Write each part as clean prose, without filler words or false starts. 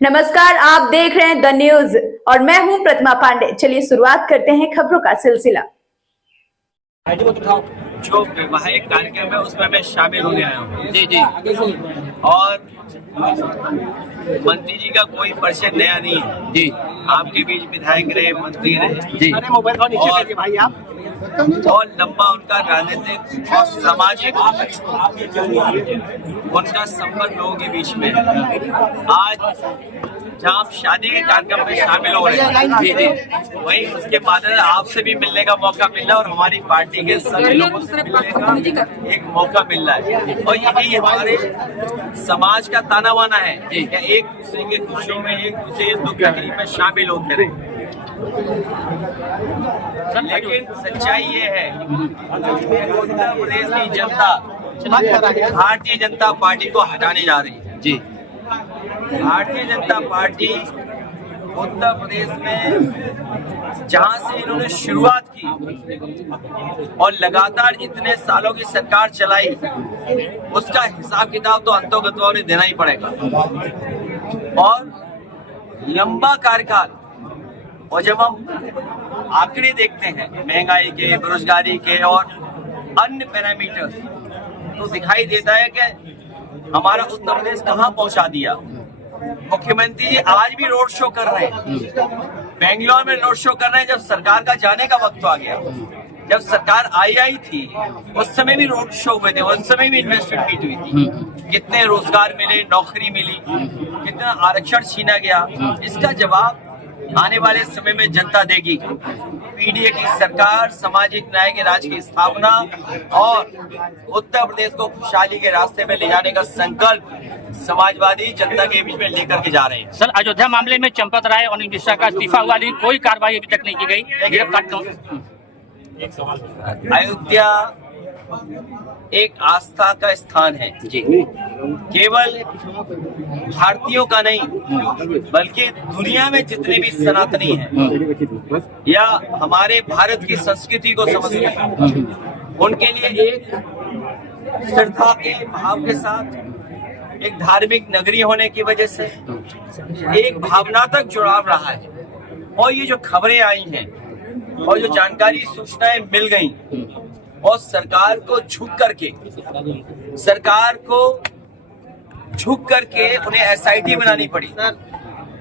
नमस्कार, आप देख रहे हैं द न्यूज और मैं हूं प्रतिमा पांडे। चलिए शुरुआत करते हैं खबरों का सिलसिला। जो वैवाहिक कार्यक्रम है उसमें मैं शामिल होने आया हूँ। जी और मंत्री जी का कोई परिचय नया नहीं है जी। आपके बीच विधायक रहे, मंत्री रहे जी। और लंबा उनका राजनीतिक और सामाजिक उनका संपर्क लोगों के बीच में आज जहाँ आप शादी के कार्यक्रम में शामिल हो रहे हैं वहीं उसके बाद आपसे भी मिलने का मौका मिल रहा है और हमारी पार्टी के सभी लोगों से मिलने का एक मौका मिल रहा है। और यही हमारे समाज का ताना बाना है कि एक दूसरे के खुशियों में, एक दूसरे के दुख तकलीफ में शामिल होते रहे। लेकिन सच्चाई ये है उत्तर प्रदेश की जनता भारतीय जनता पार्टी को हटाने जा रही है। जी। भारतीय जनता पार्टी उत्तर प्रदेश में जहां से इन्होंने शुरुआत की और लगातार इतने सालों की सरकार चलाई उसका हिसाब किताब तो अंतोगत उन्हें देना ही पड़ेगा। और लंबा कार्यकाल, और जब हम आंकड़े देखते हैं महंगाई के, बेरोजगारी के और अन्य पैरामीटर्स, तो दिखाई देता है कि हमारा उत्तर प्रदेश कहां पहुंचा दिया। मुख्यमंत्री जी आज भी रोड शो कर रहे हैं, बेंगलोर में रोड शो कर रहे हैं। जब सरकार का जाने का वक्त आ गया, जब सरकार आई थी उस समय भी रोड शो हुए थे, उस समय भी इन्वेस्टमेंट मीट हुई थी। कितने रोजगार मिले, नौकरी मिली, कितना आरक्षण छीना गया, इसका जवाब आने वाले समय में जनता देगी। पीडीए की सरकार सामाजिक न्याय के राज की स्थापना और उत्तर प्रदेश को खुशहाली के रास्ते में ले जाने का संकल्प समाजवादी जनता के बीच में लेकर के जा रहे हैं। सर, अयोध्या मामले में चंपत राय और अनिल मिश्रा का इस्तीफा हुआ, लेकिन कोई कार्रवाई अभी तक नहीं की गई। अयोध्या एक आस्था का स्थान है जी। केवल भारतीयों का नहीं बल्कि दुनिया में जितने भी सनातनी हैं या हमारे भारत की संस्कृति को समझते हैं उनके लिए एक श्रद्धा के भाव के साथ, एक धार्मिक नगरी होने की वजह से एक भावनात्मक जुड़ाव रहा है। और ये जो खबरें आई हैं और जो जानकारी सूचनाएं मिल गई और सरकार को झुक करके उन्हें एसआईटी बनानी पड़ी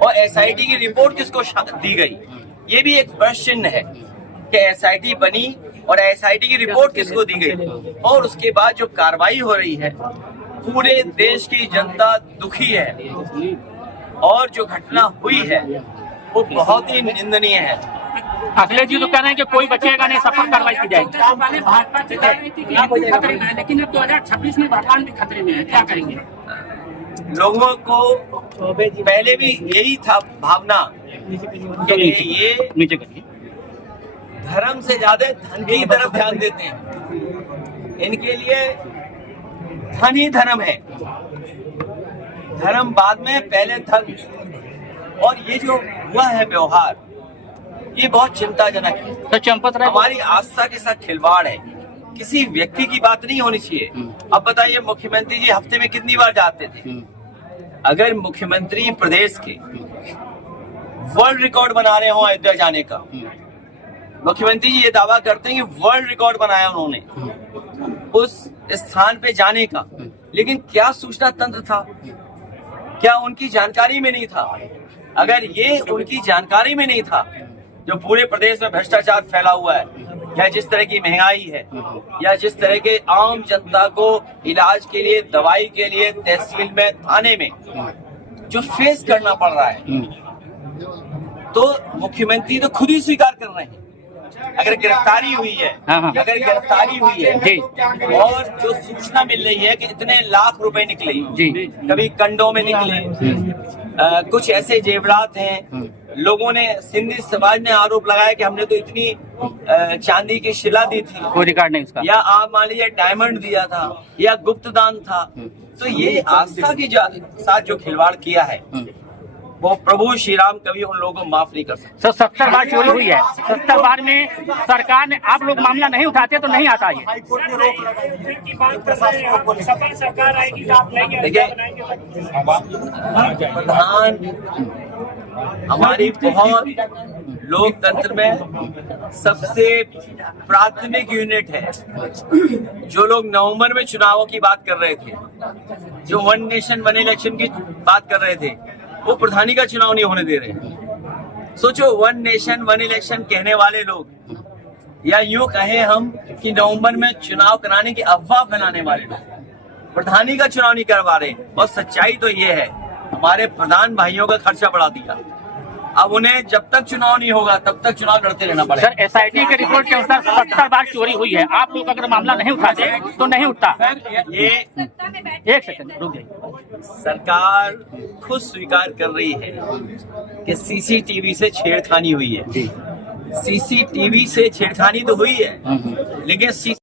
और एसआईटी की रिपोर्ट किसको दी गई, ये भी एक प्रश्न चिन्ह है कि एसआईटी बनी और एसआईटी की रिपोर्ट किसको दी गई। और उसके बाद जो कार्रवाई हो रही है, पूरे देश की जनता दुखी है और जो घटना हुई है वो बहुत ही निंदनीय है। अखिलेश जी तो कह रहे हैं कि कोई बचेगा नहीं, सफल कार्रवाई की जाएगी। भाजपा जता रही थी कि आप खतरे में है, लेकिन अब 2026 में भगवान भी खतरे में है, क्या करेंगे? लोगों को पहले भी यही था भावना कि ये नीचे करिए, धर्म से ज्यादा धन की तरफ ध्यान देते हैं। इनके लिए धन ही धर्म है, धर्म बाद में, पहले धन। और ये जो हुआ है व्यवहार, ये बहुत चिंताजनक है। तो चंपत राय हमारी आस्था के साथ खिलवाड़ है, किसी व्यक्ति की बात नहीं होनी चाहिए। अब बताइए, मुख्यमंत्री जी हफ्ते में कितनी बार जाते थे? अगर मुख्यमंत्री प्रदेश के वर्ल्ड रिकॉर्ड बना रहे हो अयोध्या जाने का, मुख्यमंत्री जी ये दावा करते हैं कि वर्ल्ड रिकॉर्ड बनाया उन्होंने उस स्थान पे जाने का, लेकिन क्या सूचना तंत्र था? क्या उनकी जानकारी में नहीं था? अगर ये उनकी जानकारी में नहीं था, जो पूरे प्रदेश में भ्रष्टाचार फैला हुआ है, या जिस तरह की महंगाई है, या जिस तरह के आम जनता को इलाज के लिए, दवाई के लिए तहसील में, थाने में जो फेस करना पड़ रहा है, तो मुख्यमंत्री तो खुद ही स्वीकार कर रहे हैं। अगर गिरफ्तारी हुई है, अगर गिरफ्तारी हुई है और जो सूचना मिल रही है कि इतने लाख रुपए निकले, कभी कंडों में निकले, कुछ ऐसे जेवरात हैं, लोगों ने, सिंधी समाज ने आरोप लगाया कि हमने तो इतनी चांदी की शिला दी थी, कोई रिकॉर्ड नहीं उसका, या आप मान लीजिए डायमंड दिया था या गुप्त दान था। तो ये आस्था की साथ जो खिलवाड़ किया है वो प्रभु श्री राम कभी उन लोगों को माफ नहीं कर सकते। सर 70 बार चोरी हुई है, 70 बार में सरकार ने, आप लोग मामला नहीं उठाते तो नहीं आता ये। की बात कर रहे हैं, सफल सरकार आएगी तो आप नहीं देखिए, प्रधान हमारी बहुत लोकतंत्र में सबसे प्राथमिक यूनिट है। जो लोग नवंबर में चुनावों की बात कर रहे थे, जो वन नेशन वन इलेक्शन की बात कर रहे थे, वो प्रधानी का चुनाव नहीं होने दे रहे हैं। सोचो, वन नेशन वन इलेक्शन कहने वाले लोग, या यूं कहें हम कि नवंबर में चुनाव कराने की अफवाह फैलाने वाले लोग प्रधानी का चुनाव नहीं करवा रहे। और सच्चाई तो ये है, हमारे प्रधान भाइयों का खर्चा बढ़ा दिया। अब उन्हें जब तक चुनाव नहीं होगा तब तक चुनाव लड़ते रहना पड़ेगा। सर एसआईटी के रिपोर्ट के अनुसार 70 बार चोरी हुई है, आप लोग अगर मामला नहीं उठाते तो नहीं उठता। ये एक सेकंड रुक जाइए। सरकार खुद स्वीकार कर रही है कि सीसीटीवी से छेड़खानी हुई है। सीसीटीवी से छेड़खानी तो हुई है, लेकिन